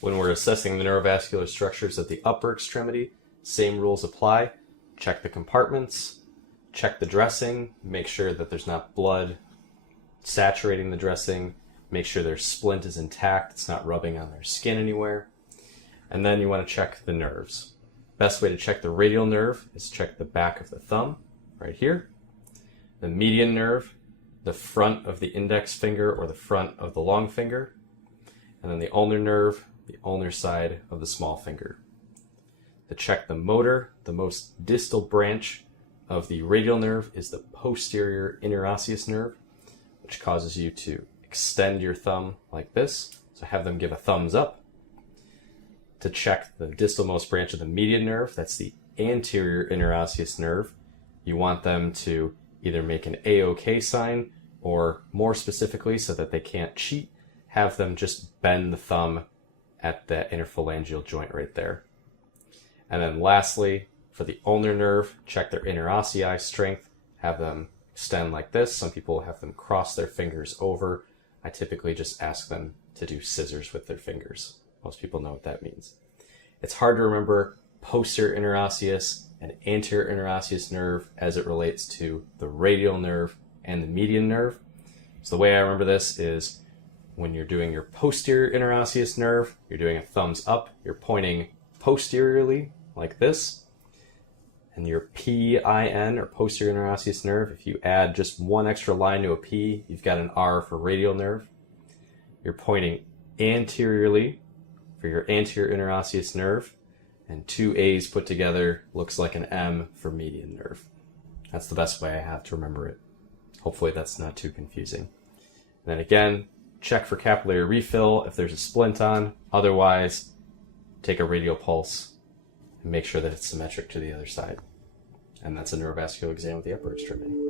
When we're assessing the neurovascular structures at the upper extremity, same rules apply. Check the compartments, check the dressing, make sure that there's not blood saturating the dressing, make sure their splint is intact, it's not rubbing on their skin anywhere. And then you want to check the nerves. Best way to check the radial nerve is check the back of the thumb, right here. The median nerve, the front of the index finger or the front of the long finger. And then the ulnar nerve, the ulnar side of the small finger. To check the motor, the most distal branch of the radial nerve is the posterior interosseous nerve, which causes you to extend your thumb like this. So have them give a thumbs up. To check the distalmost branch of the median nerve, that's the anterior interosseous nerve, you want them to either make an A-OK sign, or more specifically, so that they can't cheat, have them just bend the thumb at the interphalangeal joint right there. And then lastly, for the ulnar nerve, check their interossei strength, have them extend like this. Some people have them cross their fingers over. I typically just ask them to do scissors with their fingers. Most people know what that means. It's hard to remember posterior interosseous and anterior interosseous nerve as it relates to the radial nerve and the median nerve. So the way I remember this is when you're doing your posterior interosseous nerve, you're doing a thumbs up, you're pointing posteriorly like this. And your PIN, or posterior interosseous nerve, if you add just one extra line to a P, you've got an R for radial nerve. You're pointing anteriorly for your anterior interosseous nerve, and two A's put together looks like an M for median nerve. That's the best way I have to remember it. Hopefully that's not too confusing. And then again, check for capillary refill if there's a splint on. Otherwise, take a radial pulse and make sure that it's symmetric to the other side. And that's a neurovascular exam of the upper extremity.